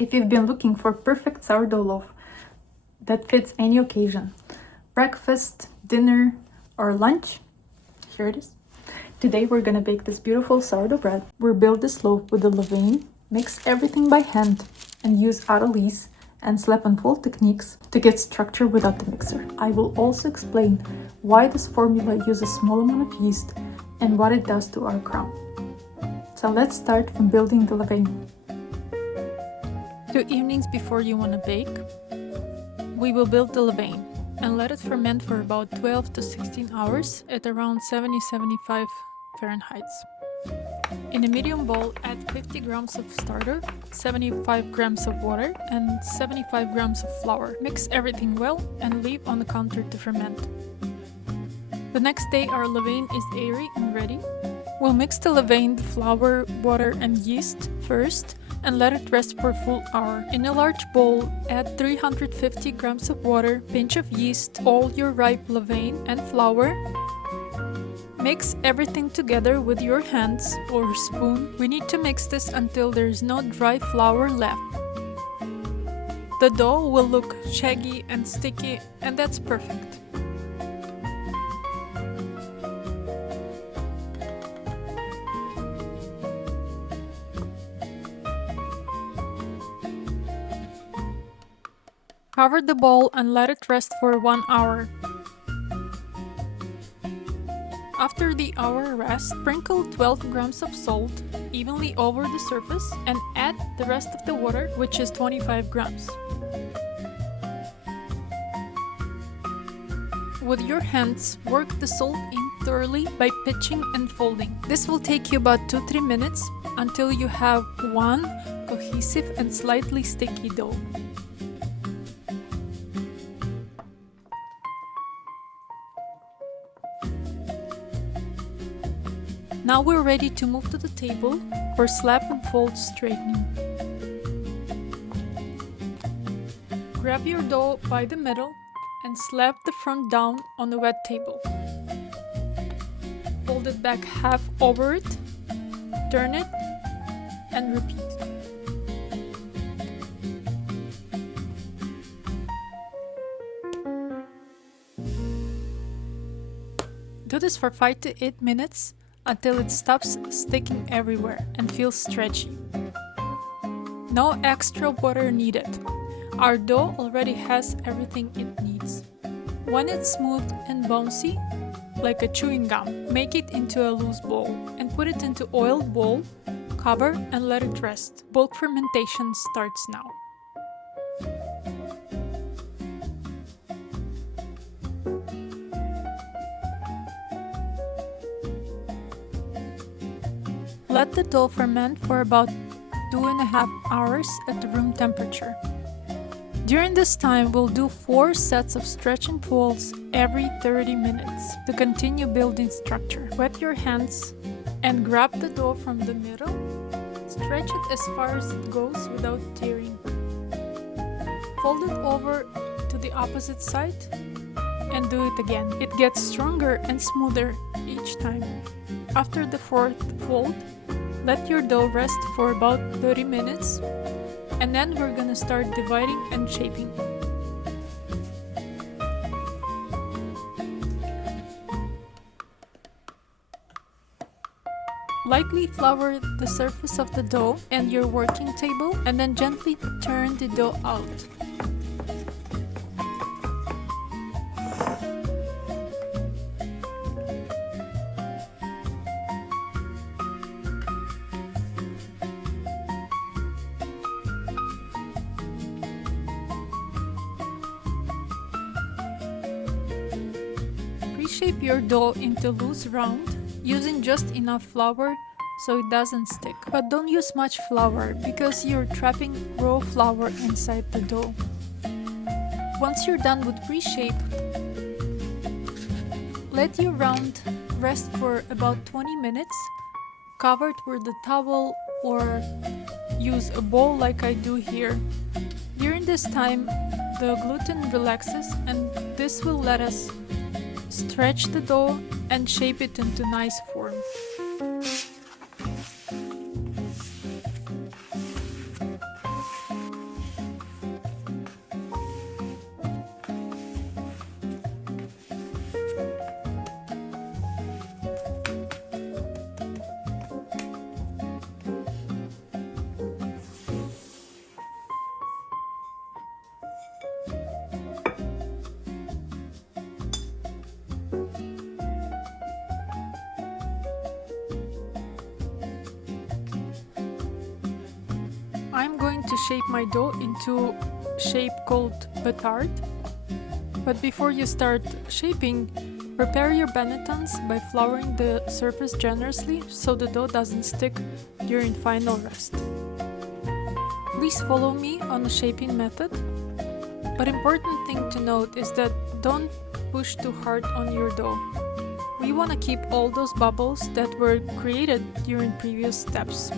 If you've been looking for perfect sourdough loaf that fits any occasion, breakfast, dinner, or lunch, here it is. Today we're gonna bake this beautiful sourdough bread. We'll build this loaf with the Levain, mix everything by hand, and use auto-lease and slap and fold techniques to get structure without the mixer. I will also explain why this formula uses small amount of yeast and what it does to our crumb. So let's start from building the Levain. 2 evenings before you want to bake, we will build the Levain and let it ferment for about 12 to 16 hours at around 70-75 Fahrenheit. In a medium bowl, add 50 grams of starter, 75 grams of water, and 75 grams of flour. Mix everything well and leave on the counter to ferment. The next day our Levain is airy and ready. We'll mix the Levain, the flour, water, and yeast first and let it rest for a full hour. In a large bowl, add 350 grams of water, pinch of yeast, all your ripe Levain and flour. Mix everything together with your hands or spoon. We need to mix this until there is no dry flour left. The dough will look shaggy and sticky, and that's perfect. Cover the bowl and let it rest for 1 hour. After the hour rest, sprinkle 12 grams of salt evenly over the surface and add the rest of the water, which is 25 grams. With your hands, work the salt in thoroughly by pitching and folding. This will take you about 2-3 minutes until you have one cohesive and slightly sticky dough. Now we're ready to move to the table for slap and fold straightening. Grab your dough by the middle and slap the front down on the wet table. Fold it back half over it, turn it, and repeat. Do this for 5 to 8 minutes until it stops sticking everywhere and feels stretchy. No extra water needed. Our dough already has everything it needs. When it's smooth and bouncy, like a chewing gum, make it into a loose ball and put it into oiled bowl, cover and let it rest. Bulk fermentation starts now. Let the dough ferment for about 2.5 hours at room temperature. During this time, we'll do 4 sets of stretch and folds every 30 minutes to continue building structure. Wet your hands and grab the dough from the middle. Stretch it as far as it goes without tearing. Fold it over to the opposite side and do it again. It gets stronger and smoother each time. After the 4th fold, let your dough rest for about 30 minutes, and then we're gonna start dividing and shaping. Lightly flour the surface of the dough and your working table, and then gently turn the dough out. Shape your dough into loose round, using just enough flour so it doesn't stick. But don't use much flour because you're trapping raw flour inside the dough. Once you're done with pre-shape, let your round rest for about 20 minutes, covered with a towel or use a bowl like I do here. During this time, the gluten relaxes and this will let us stretch the dough and shape it into nice form. going to shape my dough into shape called Batard. But before you start shaping, prepare your bannetons by flouring the surface generously so the dough doesn't stick during final rest. Please follow me on the shaping method. But important thing to note is that don't push too hard on your dough. We want to keep all those bubbles that were created during previous steps.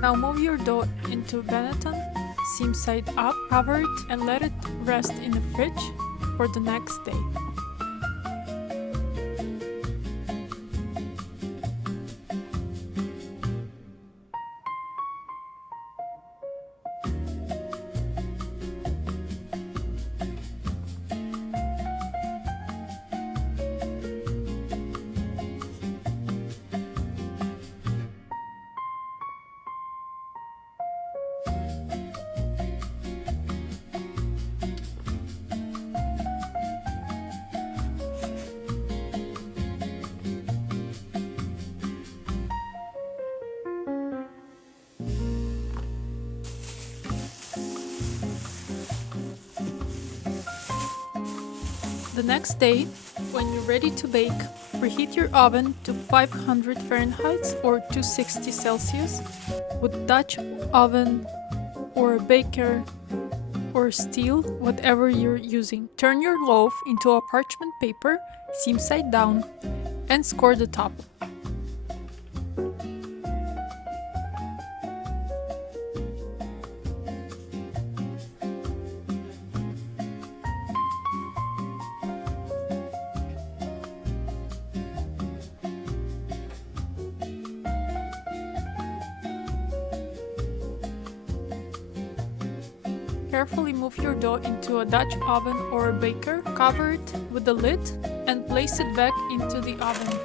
Now move your dough into a banneton, seam side up, cover it and let it rest in the fridge for the next day. The next day, when you're ready to bake, preheat your oven to 500 Fahrenheit or 260 Celsius with Dutch oven or a baker or steel, whatever you're using. Turn your loaf into a parchment paper, seam side down, and score the top. Carefully move your dough into a Dutch oven or a baker, cover it with the lid, and place it back into the oven.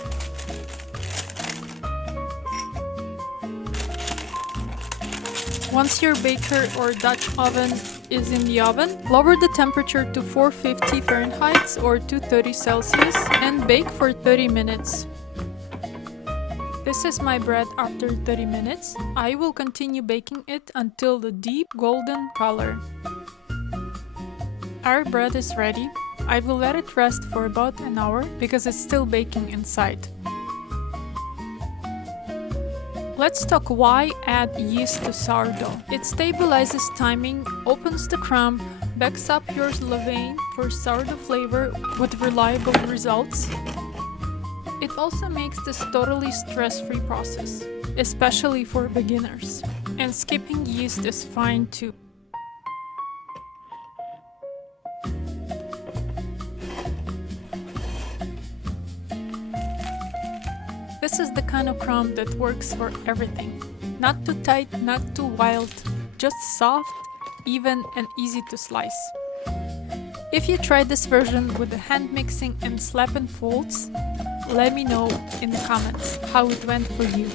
Once your baker or Dutch oven is in the oven, lower the temperature to 450 Fahrenheit or 230 Celsius and bake for 30 minutes. This is my bread after 30 minutes. I will continue baking it until the deep golden color. Our bread is ready. I will let it rest for about an hour because it's still baking inside. Let's talk why add yeast to sourdough. It stabilizes timing, opens the crumb, backs up your levain for sourdough flavor with reliable results. It also makes this totally stress-free process, especially for beginners. And skipping yeast is fine too. This is the kind of crumb that works for everything. Not too tight, not too wild, just soft, even and easy to slice. If you tried this version with the hand mixing and slap and folds, let me know in the comments how it went for you.